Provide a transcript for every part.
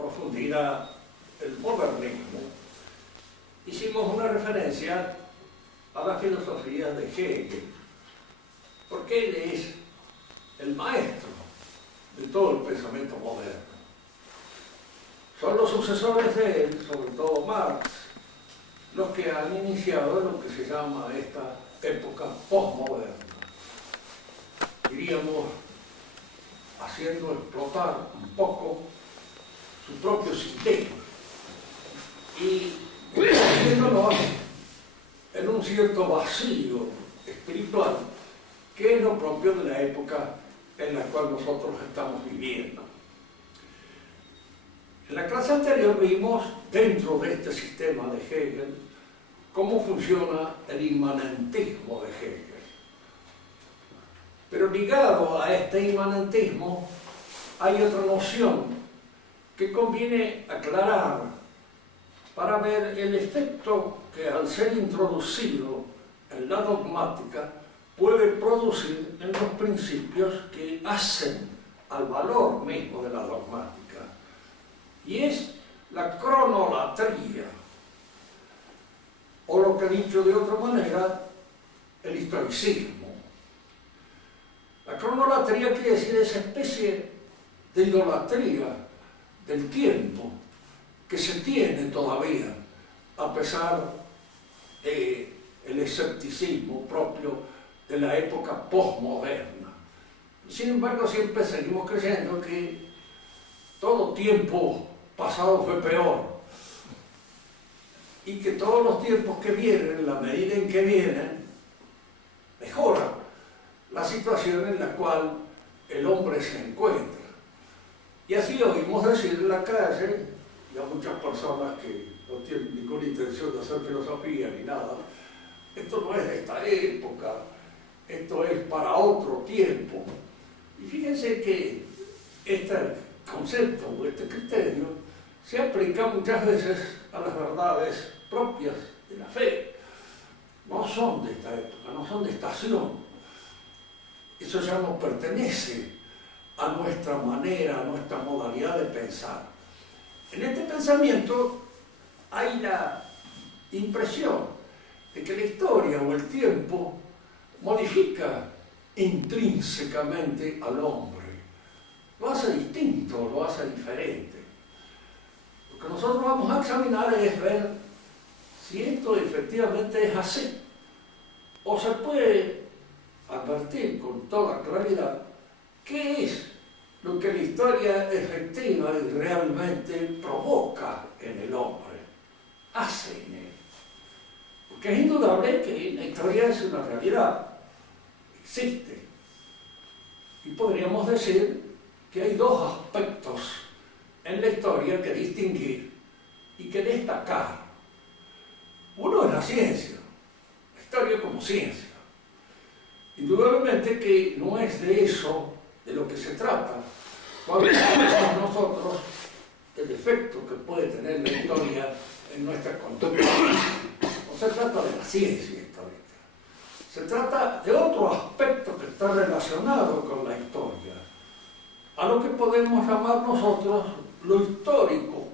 profundidad el modernismo, hicimos una referencia a la filosofía de Hegel, porque él es el maestro de todo el pensamiento moderno. Son los sucesores de él, sobre todo Marx, los que han iniciado lo que se llama esta época postmoderna. Diríamos, haciendo explotar un poco su propio sistema y convirtiéndolo en un cierto vacío espiritual que es lo propio de la época en la cual nosotros estamos viviendo. En la clase anterior vimos, dentro de este sistema de Hegel, cómo funciona el inmanentismo de Hegel. Pero ligado a este inmanentismo hay otra noción que conviene aclarar para ver el efecto que al ser introducido en la dogmática puede producir en los principios que hacen al valor mismo de la dogmática. Y es la cronolatría, o lo que dicho de otra manera, el historicismo. La cronolatría quiere decir esa especie de idolatría del tiempo que se tiene todavía, a pesar del escepticismo propio de la época postmoderna. Sin embargo, siempre seguimos creyendo que todo tiempo pasado fue peor y que todos los tiempos que vienen, en la medida en que vienen, mejoran la situación en la cual el hombre se encuentra. Y así oímos decir en la calle, y a muchas personas que no tienen ninguna intención de hacer filosofía ni nada, esto no es de esta época, esto es para otro tiempo. Y fíjense que este concepto o este criterio se aplica muchas veces a las verdades propias de la fe. No son de esta época, no son de estación. Eso ya no pertenece a nuestra manera, a nuestra modalidad de pensar. En este pensamiento hay la impresión de que la historia o el tiempo modifica intrínsecamente al hombre. Lo hace distinto, lo hace diferente. Lo que nosotros vamos a examinar es ver si esto efectivamente es así, o se puede advertir con toda claridad qué es lo que la historia efectiva y realmente provoca en el hombre, hace en él. Porque es indudable que la historia es una realidad, existe. Y podríamos decir que hay dos aspectos en la historia que distinguir y que destacar. Uno es la ciencia, la historia como ciencia. Indudablemente que no es de eso de lo que se trata cuando pensamos nosotros el efecto que puede tener la historia en nuestra conducta. No se trata de la ciencia histórica, se trata de otro aspecto que está relacionado con la historia, a lo que podemos llamar nosotros lo histórico,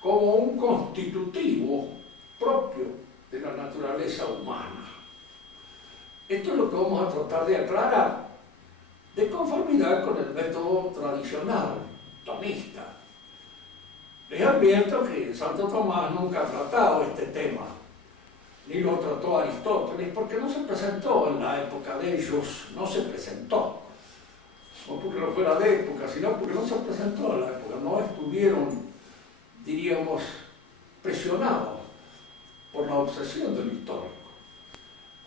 como un constitutivo propio de la naturaleza humana. Esto es lo que vamos a tratar de aclarar, de conformidad con el método tradicional, tomista. Les advierto que Santo Tomás nunca ha tratado este tema, ni lo trató Aristóteles, porque no se presentó en la época de ellos, no se presentó. No porque no fuera de época, sino porque no se presentó en la época, no estuvieron, diríamos, presionados por la obsesión del histórico.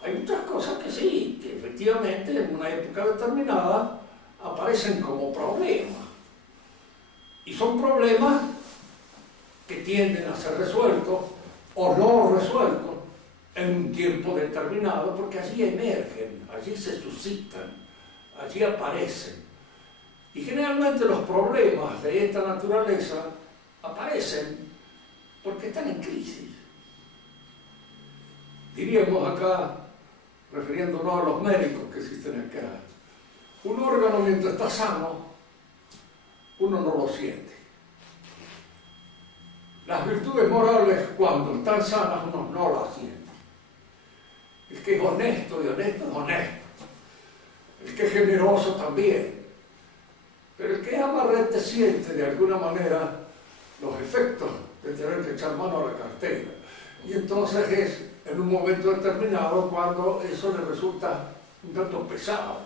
Hay muchas cosas que sí, que efectivamente en una época determinada aparecen como problemas. Y son problemas que tienden a ser resueltos o no resueltos en un tiempo determinado, porque allí emergen, allí se suscitan, allí aparecen. Y generalmente los problemas de esta naturaleza aparecen porque están en crisis. Diríamos acá, refiriéndonos a los médicos que existen acá, un órgano mientras está sano uno no lo siente. Las virtudes morales, cuando están sanas, uno no las siente. El que es honesto y honesto es honesto. El que es generoso también. Pero el que es amarrete siente de alguna manera los efectos de tener que echar mano a la cartera. Y entonces es en un momento determinado cuando eso le resulta un tanto pesado.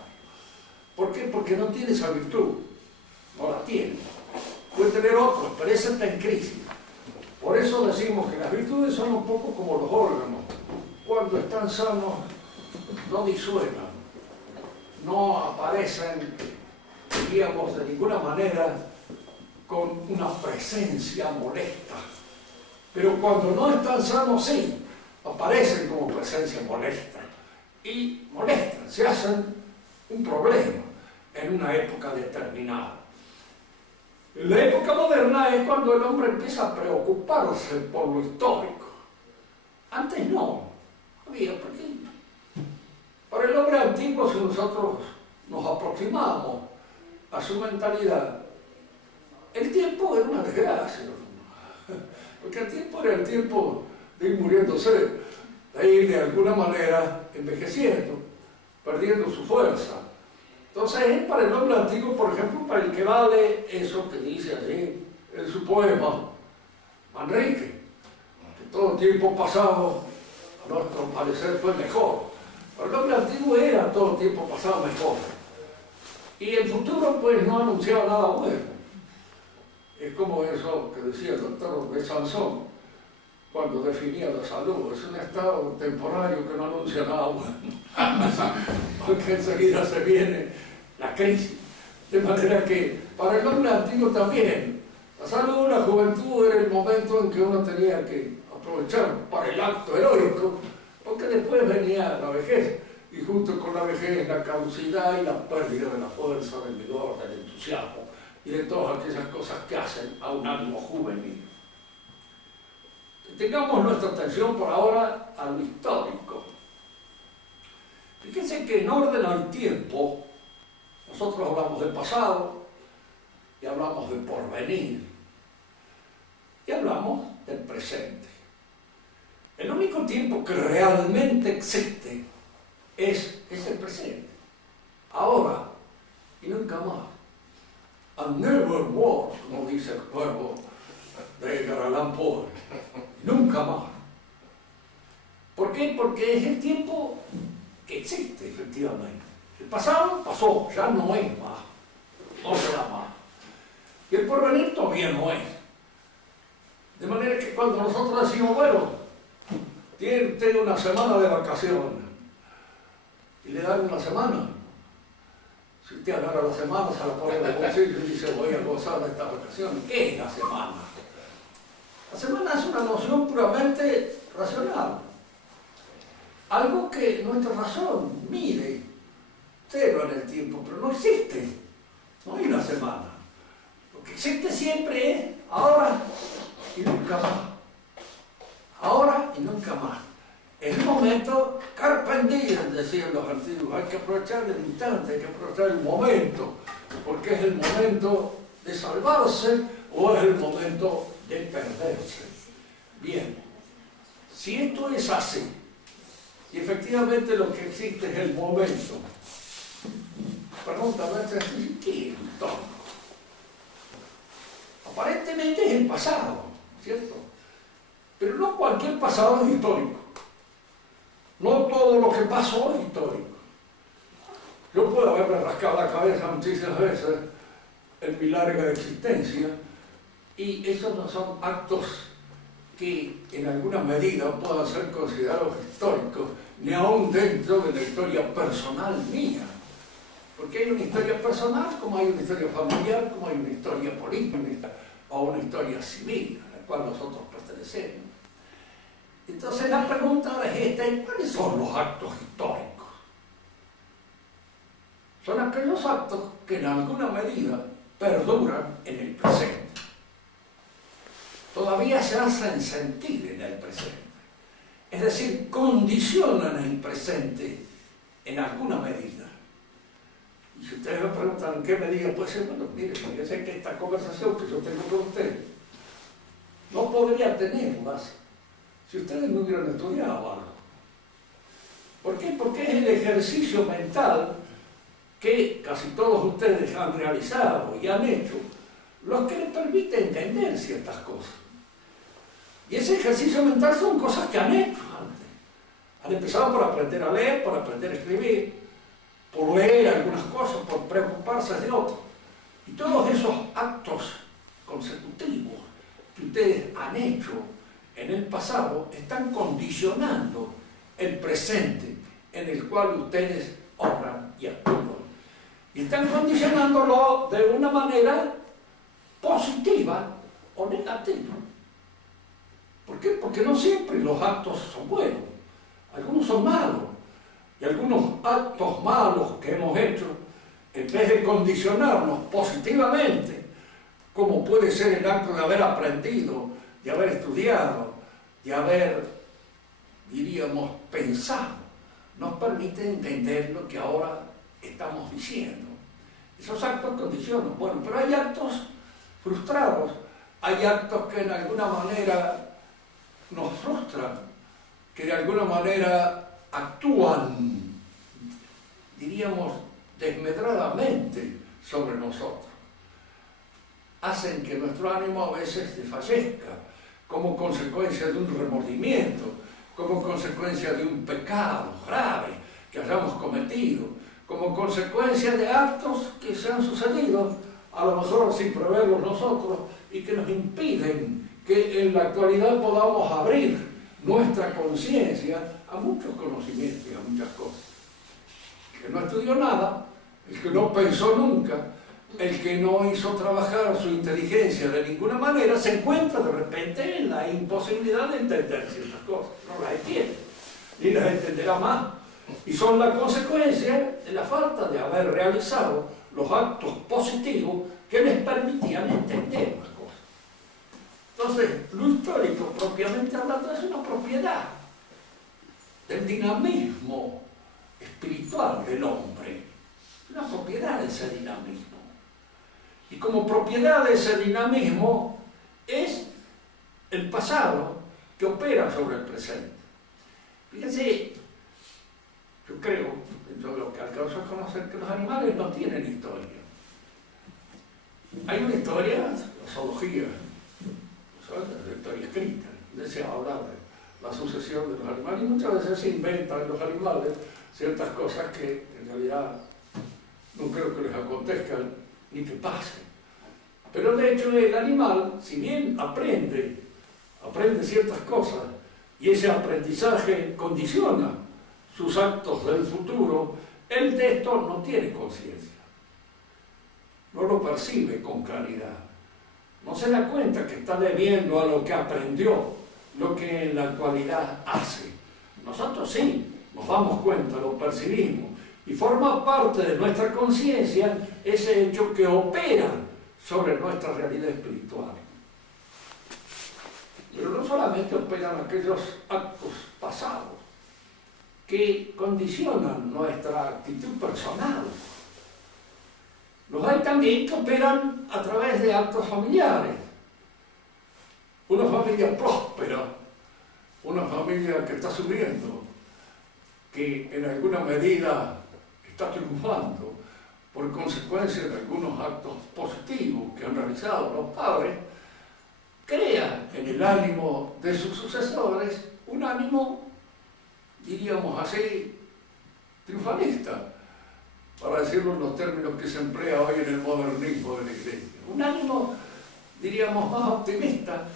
¿Por qué? Porque no tiene esa virtud. No la tiene. Puede tener otros, pero esa está en crisis. Por eso decimos que las virtudes son un poco como los órganos. Cuando están sanos, no disuenan, no aparecen, diríamos, de ninguna manera con una presencia molesta. Pero cuando no están sanos, sí, aparecen como presencia molesta. Y molestan, se hacen un problema en una época determinada. La época moderna es cuando el hombre empieza a preocuparse por lo histórico. Antes no había, ¿por qué? Para el hombre antiguo, si nosotros nos aproximamos a su mentalidad, el tiempo era una desgracia, porque el tiempo era el tiempo de ir muriéndose, de ir de alguna manera envejeciendo, perdiendo su fuerza. Entonces es para el hombre antiguo, por ejemplo, para el que vale eso que dice allí en su poema Manrique, que todo tiempo pasado, a nuestro parecer, fue mejor. Para el hombre antiguo era todo tiempo pasado mejor. Y el futuro, pues, no anunciaba nada bueno. Es como eso que decía el doctor de Sansón, cuando definía la salud. Es un estado temporario que no anuncia nada bueno. Porque enseguida se viene la crisis. De manera que para el hombre antiguo también, la salud, la juventud era el momento en que uno tenía que aprovechar para el acto heroico, porque después venía la vejez, y junto con la vejez la caducidad y la pérdida de la fuerza, del vigor, del entusiasmo y de todas aquellas cosas que hacen a un ánimo juvenil. Tengamos nuestra atención por ahora a lo histórico. Fíjense que en orden al tiempo, nosotros hablamos del pasado, y hablamos del porvenir, y hablamos del presente. El único tiempo que realmente existe es el presente. Ahora y nunca más. And never more, como dice el cuervo de Edgar Allan Poe. Nunca más. ¿Por qué? Porque es el tiempo que existe, efectivamente. El pasado pasó, ya no es más. No será más. Y el porvenir todavía no es. De manera que cuando nosotros decimos, bueno, tiene usted una semana de vacaciones, y le dan una semana, si usted agarra la semana, se la pone en el bolsillo y dice, voy a gozar de esta vacación. ¿Qué es la semana? La semana es una noción puramente racional. Algo que nuestra razón mide, cero en el tiempo, pero no existe. No hay una semana. Lo que existe siempre es ahora y nunca más. Ahora y nunca más. Es el momento carpe diem, decían los antiguos. Hay que aprovechar el instante, hay que aprovechar el momento, porque es el momento de salvarse o es el momento de perderse. Bien, si esto es así, y efectivamente lo que existe es el momento, pregúntame, ¿qué es histórico? Aparentemente es el pasado, ¿cierto? Pero no cualquier pasado es histórico. No todo lo que pasó es histórico. Yo puedo haberme rascado la cabeza muchísimas veces en mi larga existencia, y esos no son actos que en alguna medida puedan ser considerados históricos, ni aún dentro de la historia personal mía. Porque hay una historia personal, como hay una historia familiar, como hay una historia política o una historia civil a la cual nosotros pertenecemos. Entonces la pregunta ahora es esta: ¿cuáles son los actos históricos? Son aquellos actos que en alguna medida perduran en el presente. Todavía se hacen sentir en el presente. Es decir, condicionan el presente en alguna medida. Y si ustedes me preguntan en qué medida puede ser, bueno, mire, fíjense que esta conversación que yo tengo con ustedes no podría tenerlas si ustedes no hubieran estudiado algo. ¿Por qué? Porque es el ejercicio mental que casi todos ustedes han realizado y han hecho, los que les permite entender ciertas cosas. Y ese ejercicio mental son cosas que han hecho antes. Han empezado por aprender a leer, por aprender a escribir, por leer algunas cosas, por preocuparse de otras. Y todos esos actos consecutivos que ustedes han hecho en el pasado están condicionando el presente en el cual ustedes obran y actúan. Y están condicionándolo de una manera positiva o negativa. ¿Por qué? Porque no siempre los actos son buenos. Algunos son malos. Y algunos actos malos que hemos hecho, en vez de condicionarnos positivamente, como puede ser el acto de haber aprendido, de haber estudiado, de haber, diríamos, pensado, nos permite entender lo que ahora estamos diciendo. Esos actos condicionan. Bueno, pero hay actos frustrados, hay actos que en alguna manera nos frustran, que de alguna manera actúan, diríamos, desmedradamente sobre nosotros. Hacen que nuestro ánimo a veces desfallezca, como consecuencia de un remordimiento, como consecuencia de un pecado grave que hayamos cometido, como consecuencia de actos que se han sucedido, a lo mejor sin preverlos nosotros, y que nos impiden que en la actualidad podamos abrir nuestra conciencia a muchos conocimientos y a muchas cosas. El que no estudió nada, el que no pensó nunca, el que no hizo trabajar su inteligencia de ninguna manera, se encuentra de repente en la imposibilidad de entender ciertas cosas. No las entiende, ni las entenderá más. Y son la consecuencia de la falta de haber realizado los actos positivos que les permitían entender las cosas. Entonces, lo histórico, propiamente hablando, es una propiedad del dinamismo espiritual del hombre. Una propiedad de ese dinamismo. Y como propiedad de ese dinamismo es el pasado que opera sobre el presente. Fíjense, yo creo, dentro de lo que alcanzo a conocer, que los animales no tienen historia. Hay una historia, la zoología, la historia escrita, donde se habla de la sucesión de los animales, y muchas veces se inventan en los animales ciertas cosas que en realidad no creo que les acontezcan ni que pasen. Pero de hecho el animal, si bien aprende ciertas cosas, y ese aprendizaje condiciona sus actos del futuro, él de esto no tiene conciencia. No lo percibe con claridad. No se da cuenta que está debiendo a lo que aprendió, lo que en la actualidad hace. Nosotros sí, nos damos cuenta, lo percibimos, y forma parte de nuestra conciencia ese hecho que opera sobre nuestra realidad espiritual. Pero no solamente operan aquellos actos pasados que condicionan nuestra actitud personal. Los hay también que operan a través de actos familiares. Una familia próspera, una familia que está subiendo, que en alguna medida está triunfando por consecuencia de algunos actos positivos que han realizado los padres, crea en el ánimo de sus sucesores un ánimo, diríamos así, triunfalista, para decirlo en los términos que se emplea hoy en el modernismo de la Iglesia. Un ánimo, diríamos, más optimista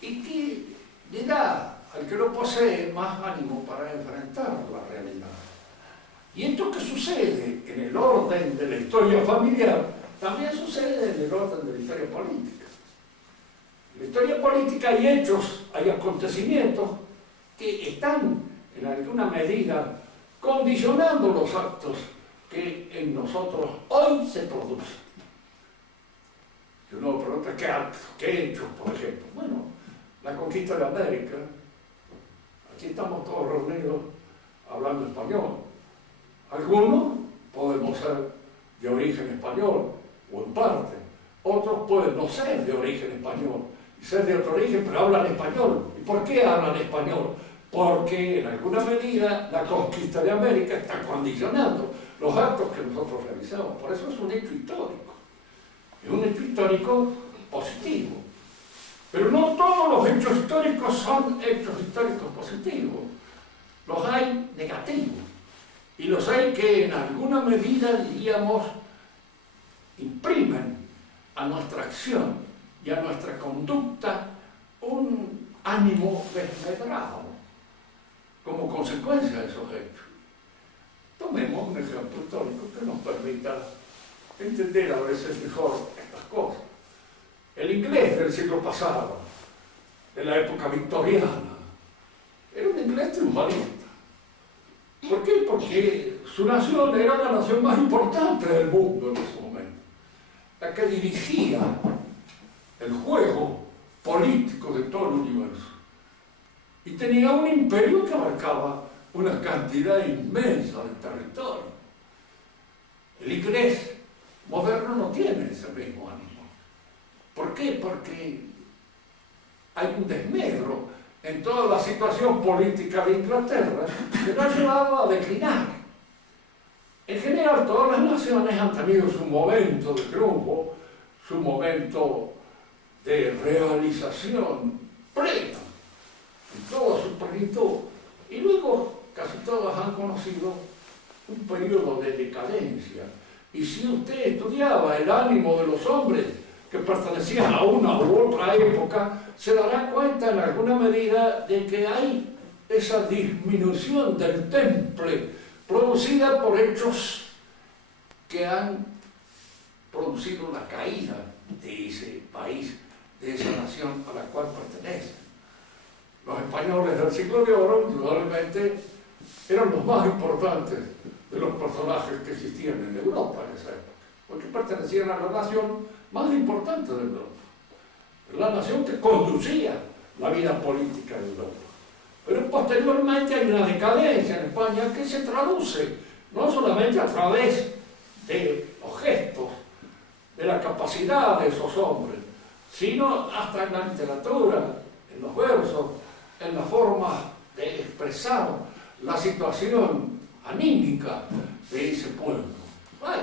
y que le da al que lo posee más ánimo para enfrentar la realidad. Y esto que sucede en el orden de la historia familiar, también sucede en el orden de la historia política. En la historia política hay hechos, hay acontecimientos que están en alguna medida condicionando los actos que en nosotros hoy se producen. Si uno pregunta qué actos, qué hechos, por ejemplo. Bueno, la conquista de América. Aquí estamos todos reunidos hablando español. Algunos podemos ser de origen español, o en parte. Otros pueden no ser de origen español, y ser de otro origen, pero hablan español. ¿Y por qué hablan español? Porque en alguna medida la conquista de América está condicionando los actos que nosotros realizamos. Por eso es un hecho histórico. Es un hecho histórico positivo. Pero no todos los hechos históricos son hechos históricos positivos. Los hay negativos. Y los hay que en alguna medida, diríamos, imprimen a nuestra acción y a nuestra conducta un ánimo desmedrado como consecuencia de esos hechos. Tomemos un ejemplo histórico que nos permita entender a veces mejor estas cosas. El inglés del siglo pasado, de la época victoriana, era un inglés triunfalista. ¿Por qué? Porque su nación era la nación más importante del mundo en ese momento, la que dirigía el juego político de todo el universo. Y tenía un imperio que abarcaba una cantidad inmensa de territorio. El inglés moderno no tiene ese mismo ánimo. ¿Por qué? Porque hay un desmedro en toda la situación política de Inglaterra que lo ha llevado a declinar. En general, todas las naciones han tenido su momento de triunfo, su momento de realización plena, en toda su plenitud, y luego casi todas han conocido un periodo de decadencia. Y si usted estudiaba el ánimo de los hombres que pertenecían a una u otra época, se dará cuenta en alguna medida de que hay esa disminución del temple producida por hechos que han producido la caída de ese país, de esa nación a la cual pertenecen. Los españoles del siglo de oro, indudablemente, eran los más importantes de los personajes que existían en Europa en esa época, porque pertenecían a la nación más importante de Europa, la nación que conducía la vida política de Europa. Pero posteriormente hay una decadencia en España que se traduce no solamente a través de los gestos, de la capacidad de esos hombres, sino hasta en la literatura, en los versos, en la forma de expresar la situación anímica de ese pueblo. Bueno,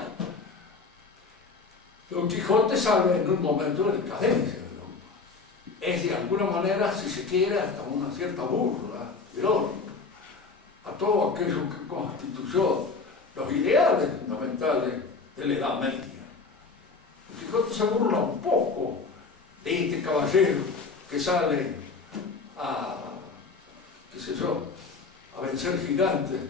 Don Quijote sale en un momento de decadencia, ¿no? Es de alguna manera, si se quiere, hasta una cierta burla, irónica, a todo aquello que constituyó los ideales fundamentales de la Edad Media. Don Quijote se burla un poco de este caballero que sale a, qué sé yo, a vencer gigantes,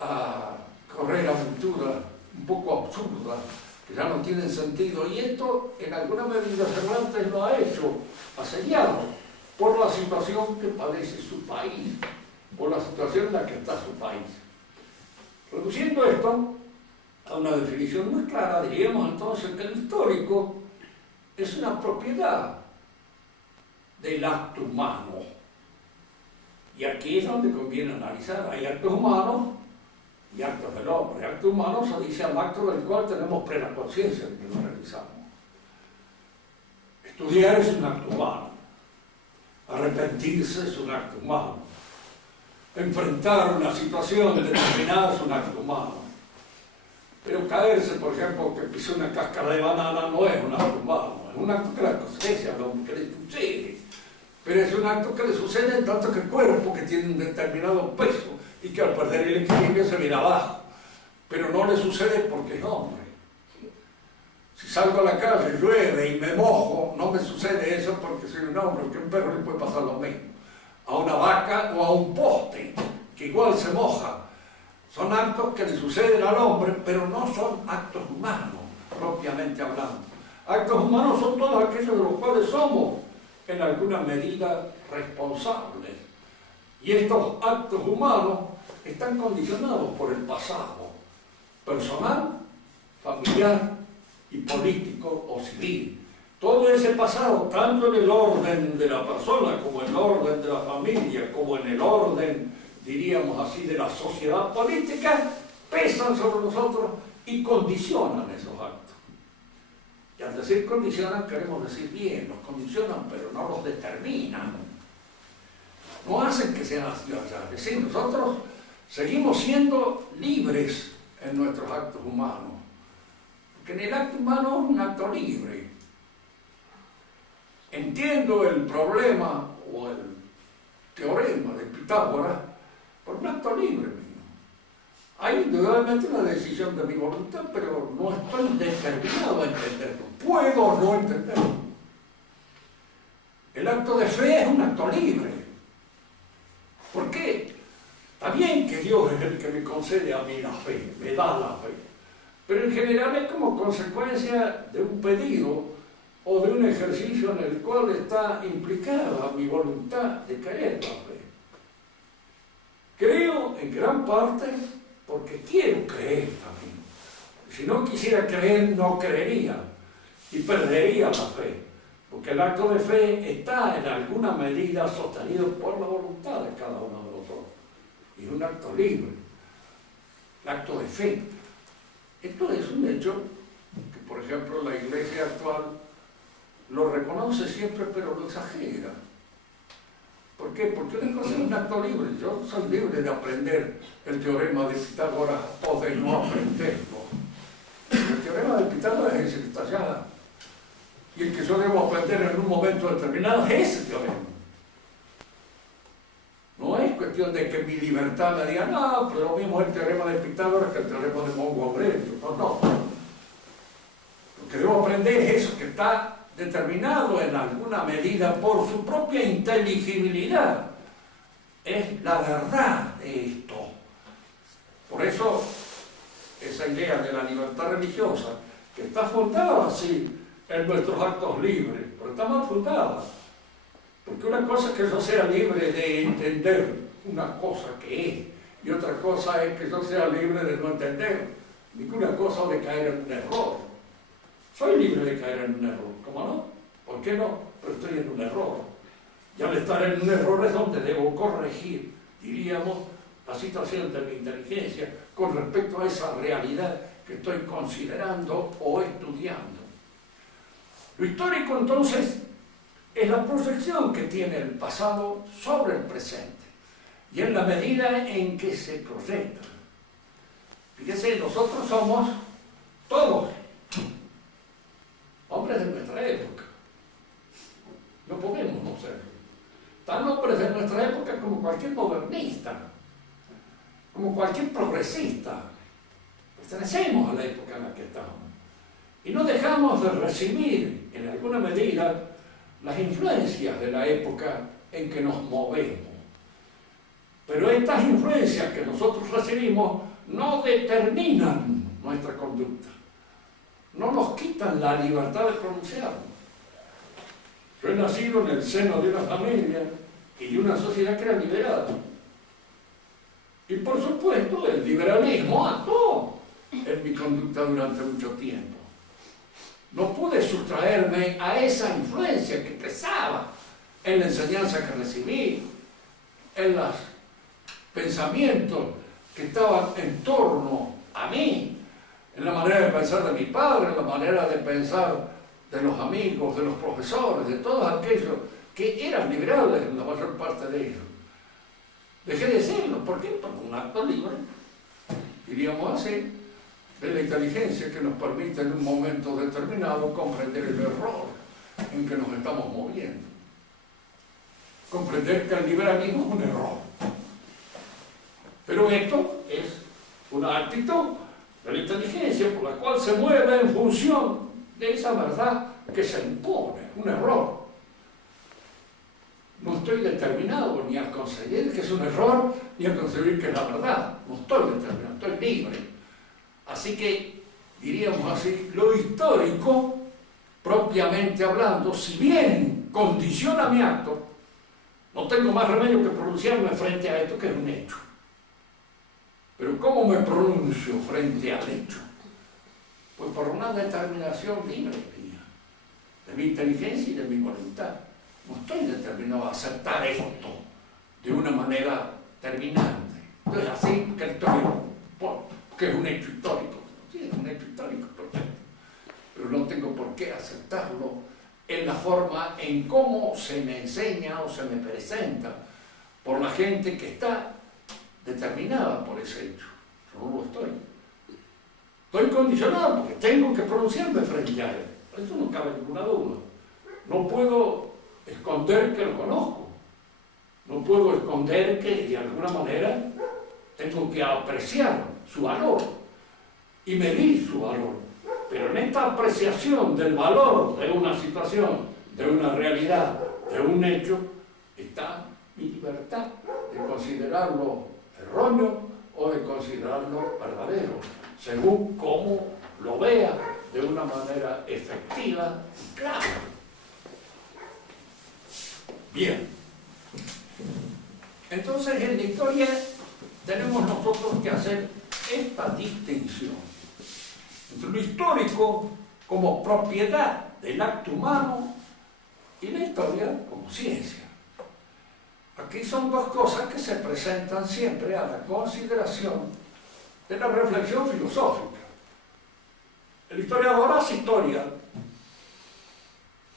a correr aventuras un poco absurdas, que ya no tienen sentido. Y esto, en alguna medida, Cervantes lo ha hecho asediado por la situación que padece su país, por la situación en la que está su país. Reduciendo esto a una definición muy clara, diríamos entonces que el histórico es una propiedad del acto humano. Y aquí es donde conviene analizar. Hay actos humanos y actos del hombre. Acto humano se dice al acto del cual tenemos plena conciencia de que lo realizamos. Estudiar es un acto humano. Arrepentirse es un acto humano. Enfrentar una situación determinada es un acto humano. Pero caerse, por ejemplo, que pisó una cáscara de banana, no es un acto humano. Es un acto que le acontece al hombre, que le sucede. Pero es un acto que le sucede en tanto que el cuerpo, que tiene un determinado peso, y que al perder el equilibrio se viene abajo. Pero no le sucede porque es hombre. Si salgo a la calle, llueve y me mojo, no me sucede eso porque soy un hombre, porque a un perro le puede pasar lo mismo. A una vaca o a un poste, que igual se moja. Son actos que le suceden al hombre, pero no son actos humanos, propiamente hablando. Actos humanos son todos aquellos de los cuales somos, en alguna medida, responsables. Y estos actos humanos están condicionados por el pasado, personal, familiar y político o civil. Todo ese pasado, tanto en el orden de la persona, como en el orden de la familia, como en el orden, diríamos así, de la sociedad política, pesan sobre nosotros y condicionan esos actos. Y al decir condicionan, queremos decir bien, los condicionan, pero no los determinan. No hacen que sean así allá. Es decir, nosotros seguimos siendo libres en nuestros actos humanos. Porque en el acto humano es un acto libre. Entiendo el problema o el teorema de Pitágoras por un acto libre mío. Hay indudablemente una decisión de mi voluntad, pero no estoy determinado a entenderlo. Puedo no entenderlo. El acto de fe es un acto libre. ¿Por qué? Está bien que Dios es el que me concede a mí la fe, me da la fe, pero en general es como consecuencia de un pedido o de un ejercicio en el cual está implicada mi voluntad de querer la fe. Creo en gran parte porque quiero creer también. Si no quisiera creer, no creería y perdería la fe, porque el acto de fe está en alguna medida sostenido por la voluntad de cada uno de nosotros. Y es un acto libre, el acto de fe. Esto es un hecho que, por ejemplo, la Iglesia actual lo reconoce siempre, pero lo exagera. ¿Por qué? Porque una cosa es un acto libre. Yo soy libre de aprender el teorema de Pitágoras o de no aprenderlo. El teorema de Pitágoras es el que está allá. Y el que yo debo aprender en un momento determinado es ese teorema. No es cuestión de que mi libertad me diga, no, pero lo mismo el teorema de Pitágoras que el teorema de Mongo Aurelio. No. Lo que debo aprender es eso que está determinado en alguna medida por su propia inteligibilidad. Es la verdad de esto. Por eso, esa idea de la libertad religiosa, que está fundada así en nuestros actos libres, pero está mal fundada. Porque una cosa es que yo sea libre de entender una cosa que es, y otra cosa es que yo sea libre de no entender ninguna cosa, de caer en un error. Soy libre de caer en un error, ¿cómo no? ¿Por qué no? Pero estoy en un error. Y al estar en un error es donde debo corregir, diríamos, la situación de mi inteligencia con respecto a esa realidad que estoy considerando o estudiando. Lo histórico, entonces, es la proyección que tiene el pasado sobre el presente y en la medida en que se proyecta. Fíjese, nosotros somos todos hombres de nuestra época. No podemos no serlo. Tan hombres de nuestra época como cualquier modernista, como cualquier progresista. Pertenecemos a la época en la que estamos. Y no dejamos de recibir, en alguna medida, las influencias de la época en que nos movemos. Pero estas influencias que nosotros recibimos no determinan nuestra conducta. No nos quitan la libertad de pronunciarnos. Yo he nacido en el seno de una familia y de una sociedad que era liberada. Y por supuesto, el liberalismo actuó en mi conducta durante mucho tiempo. No pude sustraerme a esa influencia que pesaba en la enseñanza que recibí, en los pensamientos que estaban en torno a mí, en la manera de pensar de mi padre, en la manera de pensar de los amigos, de los profesores, de todos aquellos que eran liberales, en la mayor parte de ellos. Dejé de serlo. ¿Por qué? Por un acto libre, diríamos así, de la inteligencia que nos permite en un momento determinado comprender el error en que nos estamos moviendo. Comprender que el liberalismo es un error. Pero esto es una actitud de la inteligencia por la cual se mueve en función de esa verdad que se impone, un error. No estoy determinado ni a concebir que es un error, ni a concebir que es la verdad. No estoy determinado, estoy libre. Así que, diríamos así, lo histórico, propiamente hablando, si bien condiciona mi acto, no tengo más remedio que pronunciarme frente a esto que es un hecho. Pero ¿cómo me pronuncio frente al hecho? Pues por una determinación libre mía, de mi inteligencia y de mi voluntad. No estoy determinado a aceptar esto de una manera terminante. Entonces, así que estoy, que es un hecho histórico. Sí, es un por qué aceptarlo en la forma en cómo se me enseña o se me presenta por la gente que está determinada por ese hecho. Yo no lo estoy. Estoy condicionado porque tengo que pronunciarme frente a él. Eso no cabe ninguna duda. No puedo esconder que lo conozco. No puedo esconder que de alguna manera tengo que apreciar su valor y medir su valor. Pero en esta apreciación del valor de una situación, de una realidad, de un hecho, está mi libertad de considerarlo erróneo o de considerarlo verdadero, según cómo lo vea de una manera efectiva y clara. Bien. Entonces, en la historia tenemos nosotros que hacer esta distinción entre lo histórico como propiedad del acto humano y la historia como ciencia. Aquí son dos cosas que se presentan siempre a la consideración de la reflexión filosófica. El historiador hace historia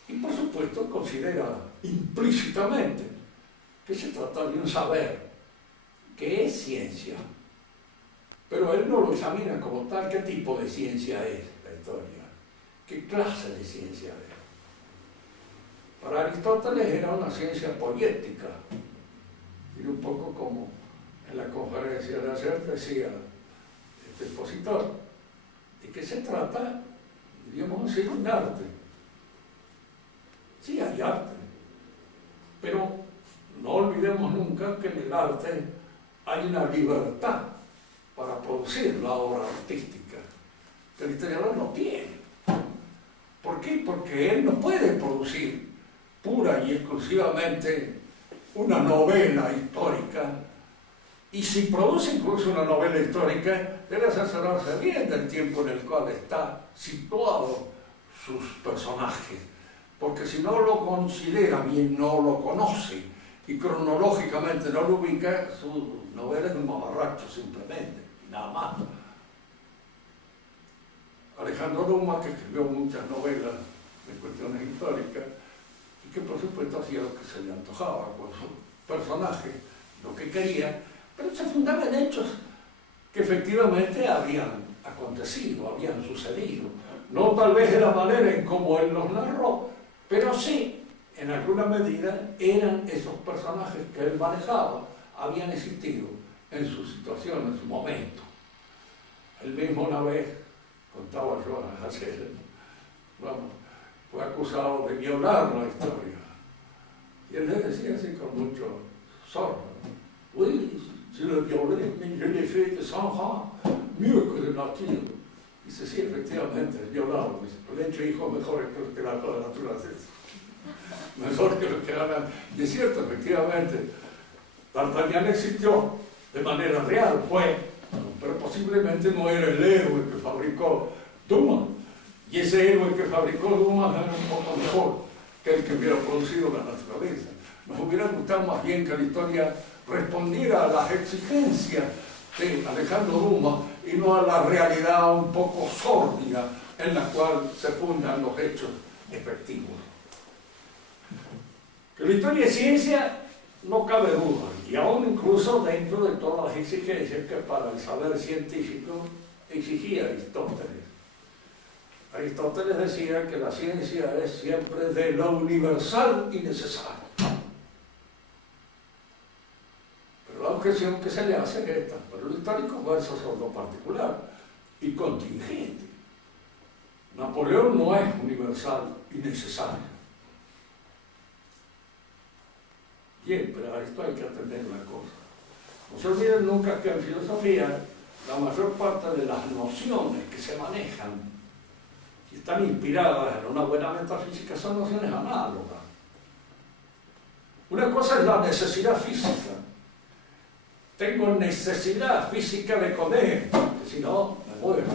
y, por supuesto, considera implícitamente que se trata de un saber que es ciencia. Pero él no lo examina como tal. ¿Qué tipo de ciencia es la historia? ¿Qué clase de ciencia es? Para Aristóteles era una ciencia poética. Y un poco como en la conferencia de ayer decía este expositor, de que se trata, diríamos decir, un arte. Sí, hay arte, pero no olvidemos nunca que en el arte hay una libertad para producir la obra artística que el historiador no tiene. ¿Por qué? Porque él no puede producir pura y exclusivamente una novela histórica, y si produce incluso una novela histórica, debe asesorarse bien del tiempo en el cual está situado sus personajes, porque si no lo considera bien, no lo conoce, y cronológicamente no lo ubica, su novela es un mamarracho simplemente, y nada más. Alejandro Dumas, que escribió muchas novelas de cuestiones históricas, y que por supuesto hacía lo que se le antojaba con su personaje, lo que quería, pero se fundaba en hechos que efectivamente habían acontecido, habían sucedido. No tal vez de la manera en como él los narró, pero sí, en alguna medida, eran esos personajes que él manejaba, habían existido en su situación, en su momento. Él mismo una vez, contaba yo ayer, vamos, fue acusado de violar la historia. Y él le decía así con mucho sorno, oui, si le violé, mais je l'ai fait de 100 ans, mieux que de nature. Dice, sí, efectivamente, es violado. Le he hecho hijos mejores que la naturaleza. Mejor que lo que hagan. Y es cierto, efectivamente, D'Artagnan existió de manera real, pero posiblemente no era el héroe que fabricó Dumas. Y ese héroe que fabricó Dumas era un poco mejor que el que hubiera producido la naturaleza. Nos hubiera gustado más bien que la historia respondiera a las exigencias de Alejandro Dumas y no a la realidad un poco sórdida en la cual se fundan los hechos efectivos. Que la historia es ciencia, no cabe duda, y aún incluso dentro de todas las exigencias que para el saber científico exigía Aristóteles. Aristóteles decía que la ciencia es siempre de lo universal y necesario. Pero la objeción que se le hace es esta: pero lo histórico versus lo particular y contingente. Napoleón no es universal y necesario. Bien, pero a esto hay que atender una cosa. No se olviden nunca que en filosofía la mayor parte de las nociones que se manejan y están inspiradas en una buena metafísica son nociones análogas. Una cosa es la necesidad física. Tengo necesidad física de comer, porque si no, me muero.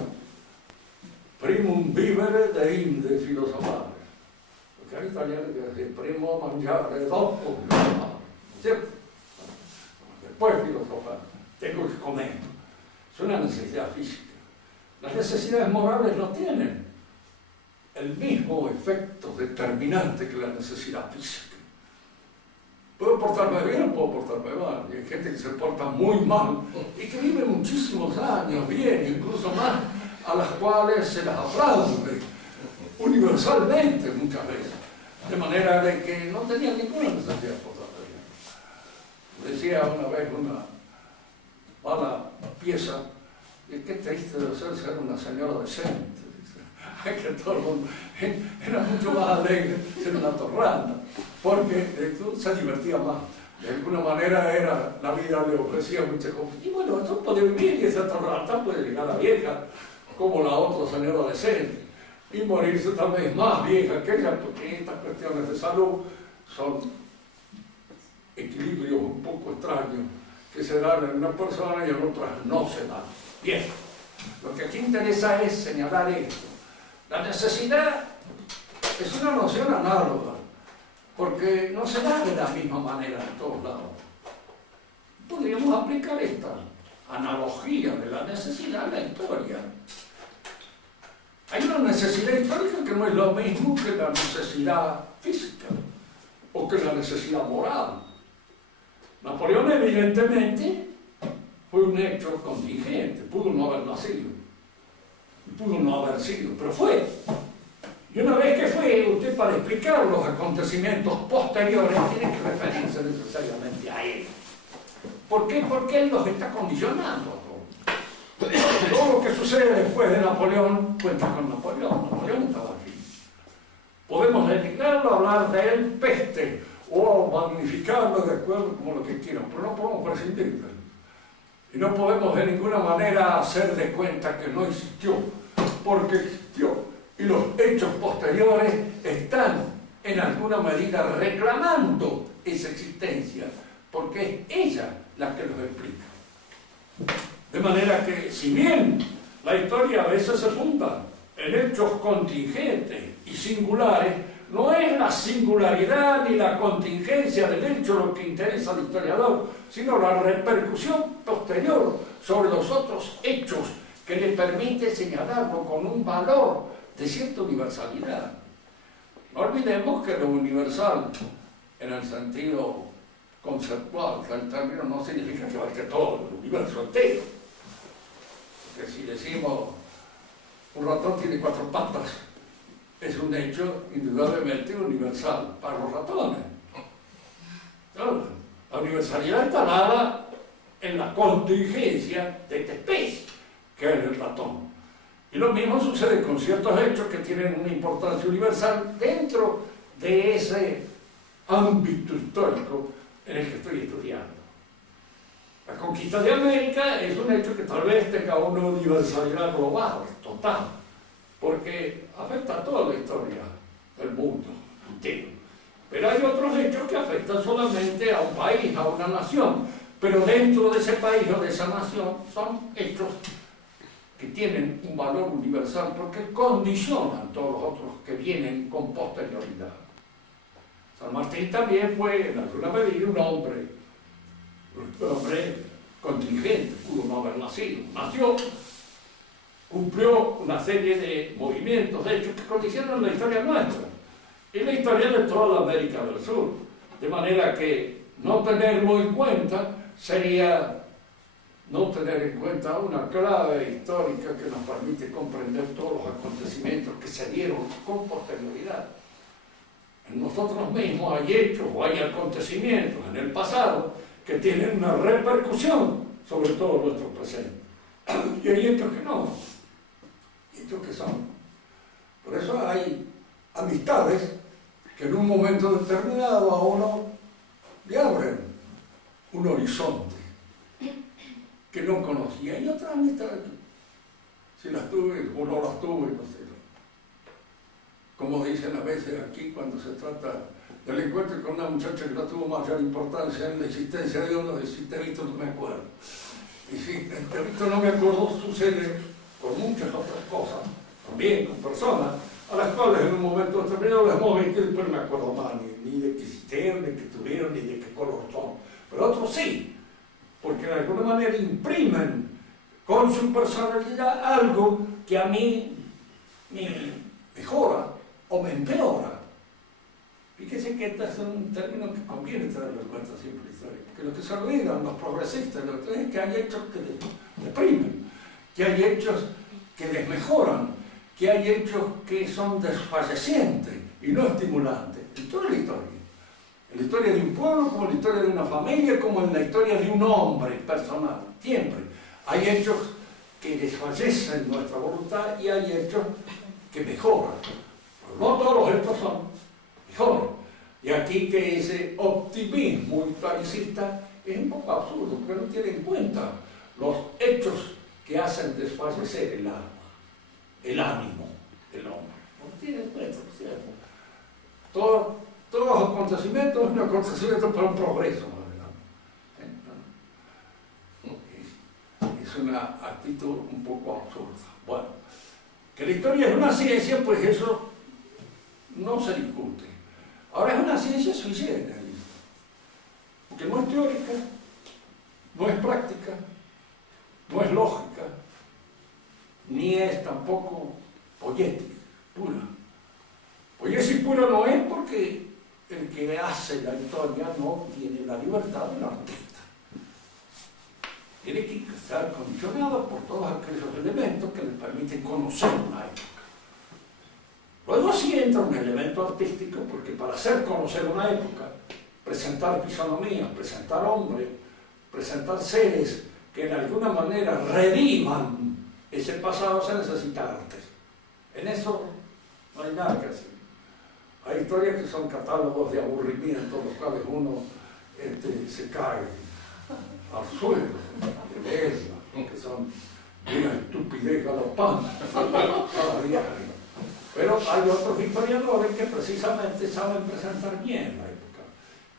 Primum vivere de inde filosofare. Porque en italiano quiere decir primo mangiare dopo filosofare. ¿Cierto? Después filosofar, tengo que comer. Es una necesidad física. Las necesidades morales no tienen el mismo efecto determinante que la necesidad física. Puedo portarme bien o puedo portarme mal. Y hay gente que se porta muy mal y que vive muchísimos años bien, incluso más, a las cuales se las aplaude universalmente muchas veces. De manera de que no tenía ninguna necesidad de portarme bien. Decía una vez una mala pieza, y qué triste debe ser una señora decente. Que todo el mundo era mucho más alegre ser una torranda, porque se divertía más. De alguna manera la vida le ofrecía muchas cosas. Y bueno, esto puede vivir y esa torranda puede llegar a vieja, como la otra señora decente, y morirse tal vez más vieja que ella, porque estas cuestiones de salud son equilibrios un poco extraños que se dan en una persona y en otras no se dan. Bien, lo que aquí interesa es señalar esto. La necesidad es una noción análoga, porque no se da de la misma manera en todos lados. Podríamos aplicar esta analogía de la necesidad en la historia. Hay una necesidad histórica que no es lo mismo que la necesidad física o que la necesidad moral. Napoleón evidentemente fue un hecho contingente, pudo no haber nacido. Pudo no haber sido, pero fue. Y una vez que fue, usted para explicar los acontecimientos posteriores tiene que referirse necesariamente a él. ¿Por qué? Porque él los está condicionando a todos. Todo lo que sucede después de Napoleón cuenta con Napoleón. Napoleón estaba aquí. Podemos dedicarlo a hablar de él peste o magnificarlo de acuerdo como lo que quieran, pero no podemos prescindir de él. Y no podemos de ninguna manera hacer de cuenta que no existió, porque existió. Y los hechos posteriores están en alguna medida reclamando esa existencia, porque es ella la que los explica. De manera que, si bien la historia a veces se funda en hechos contingentes y singulares, no es la singularidad ni la contingencia del hecho lo que interesa al historiador, sino la repercusión posterior sobre los otros hechos que le permite señalarlo con un valor de cierta universalidad. No olvidemos que lo universal, en el sentido conceptual del término, no significa que abarque todo el universo entero. Porque si decimos un ratón tiene 4 patas, es un hecho indudablemente universal para los ratones. Claro, la universalidad está dada en la contingencia de esta especie, que es el ratón. Y lo mismo sucede con ciertos hechos que tienen una importancia universal dentro de ese ámbito histórico en el que estoy estudiando. La conquista de América es un hecho que tal vez tenga una universalidad global, total, porque afecta a toda la historia del mundo entero. Pero hay otros hechos que afectan solamente a un país, a una nación, pero dentro de ese país o de esa nación son hechos que tienen un valor universal porque condicionan todos los otros que vienen con posterioridad. San Martín también fue, en alguna medida, un hombre contingente, pudo no haber nacido. Nació, cumplió una serie de movimientos, de hechos que condicionan la historia nuestra y la historia de toda la América del Sur. De manera que no tenerlo en cuenta sería no tener en cuenta una clave histórica que nos permite comprender todos los acontecimientos que se dieron con posterioridad. En nosotros mismos hay hechos o hay acontecimientos en el pasado que tienen una repercusión sobre todo nuestro presente. Y hay hechos que no, hechos que son. Por eso hay amistades que en un momento determinado a uno le abren un horizonte que no conocía, y otras amistades, si las tuve o no las tuve, no sé. Como dicen a veces aquí cuando se trata del encuentro con una muchacha que no tuvo mayor importancia en la existencia de uno, de si te he visto no me acuerdo. Y si te he visto no me acuerdo sucede con muchas otras cosas, también con personas a las cuales en un momento determinado les hemos visto, pero no me acuerdo más ni de qué existieron, ni de qué tuvieron, ni de qué color son. Pero otros sí, porque de alguna manera imprimen con su personalidad algo que a mí mejora o me empeora. Fíjese que este es un término que conviene tenerlo en cuenta siempre en la historia, porque lo que se olvidan los progresistas es que hay hechos que deprimen, que hay hechos que desmejoran, que hay hechos que son desfallecientes y no estimulantes. En toda la historia. En la historia de un pueblo, como en la historia de una familia, como en la historia de un hombre personal. Siempre. Hay hechos que desfallecen nuestra voluntad y hay hechos que mejoran. Pero no todos los hechos son mejores. Y aquí que ese optimismo historicista es un poco absurdo, porque no tiene en cuenta los hechos que hacen desfallecer el alma, el ánimo del hombre. No tiene en cuenta, ¿cierto? Todos los acontecimientos son acontecimientos para un progreso. Es una actitud un poco absurda. Bueno, que la historia es una ciencia, pues eso no se discute. Ahora es una ciencia sui generis, porque no es teórica, no es práctica, no es lógica, ni es tampoco poética, pura. Poiesis pura no es porque el que hace la historia no tiene la libertad del artista. Tiene que estar condicionado por todos aquellos elementos que le permiten conocer una época. Luego sí entra un elemento artístico, porque para hacer conocer una época, presentar fisonomías, presentar hombres, presentar seres que en alguna manera revivan ese pasado, se necesita arte. En eso no hay nada que hacer. Hay historias que son catálogos de aburrimiento, los cuales uno se cae al suelo de leerla, que son una estupidez galopante cada diario. Pero hay otros historiadores que precisamente saben presentar bien la época.